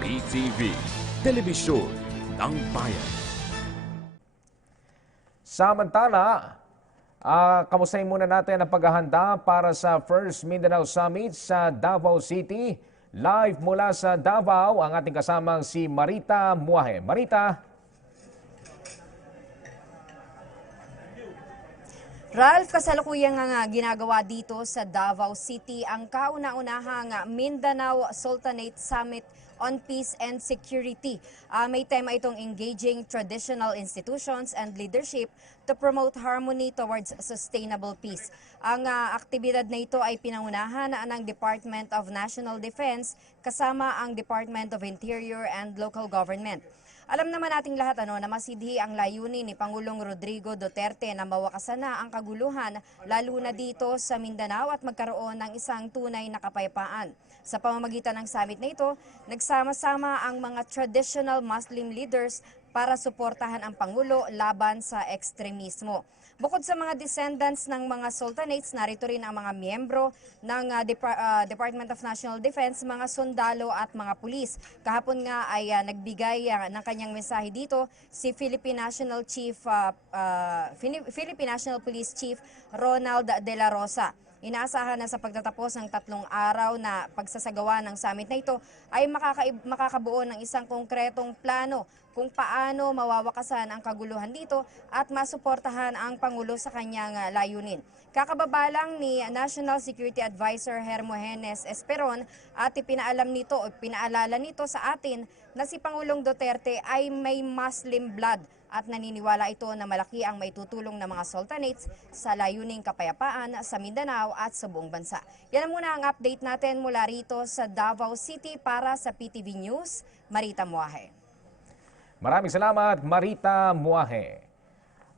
PTV, Telebisyon ng Bayan. Samantala, kamustahin muna natin ang paghahanda para sa First Mindanao Summit sa Davao City. Live mula sa Davao, ang ating kasamang si Marita Muahe. Marita. Ralph, kasalukuyang nga ginagawa dito sa Davao City ang kauna-unahang Mindanao Sultanate Summit on Peace and Security. May tema itong Engaging Traditional Institutions and Leadership to Promote Harmony Towards Sustainable Peace. Ang aktibidad na ito ay pinangunahan ng Department of National Defense kasama ang Department of Interior and Local Government. Alam naman nating lahat na masidhi ang layunin ni Pangulong Rodrigo Duterte na mawakasan na ang kaguluhan lalo na dito sa Mindanao at magkaroon ng isang tunay na kapayapaan. Sa pamamagitan ng summit na ito, nagsama-sama ang mga traditional Muslim leaders para suportahan ang Pangulo laban sa ekstremismo. Bukod sa mga descendants ng mga sultanates, narito rin ang mga miyembro ng Department of National Defense, mga sundalo at mga pulis. Kahapon nga ay nagbigay ng kanyang mensahe dito si Philippine National Police Chief Ronald De La Rosa. Inaasahan na sa pagtatapos ng 3 araw na pagsasagawa ng summit na ito ay makakabuo ng isang konkretong plano kung paano mawawakasan ang kaguluhan dito at masuportahan ang Pangulo sa kanyang layunin. Kakababa lang ni National Security Advisor Hermogenes Esperon at pinaalala nito sa atin na si Pangulong Duterte ay may Muslim blood at naniniwala ito na malaki ang maitutulong ng mga sultanates sa layuning kapayapaan sa Mindanao at sa buong bansa. Yan muna ang update natin mula rito sa Davao City para sa PTV News. Marita Muahe. Maraming salamat, Marita Muahe.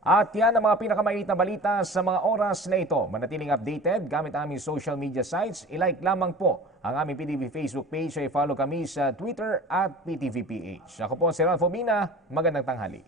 At yan ang mga pinakamainit na balita sa mga oras na ito. Manatiling updated gamit aming social media sites. I-like lamang po ang aming PTV Facebook page ay follow kami sa Twitter at PTVPH. Ako po si Ron Fomina. Magandang tanghali.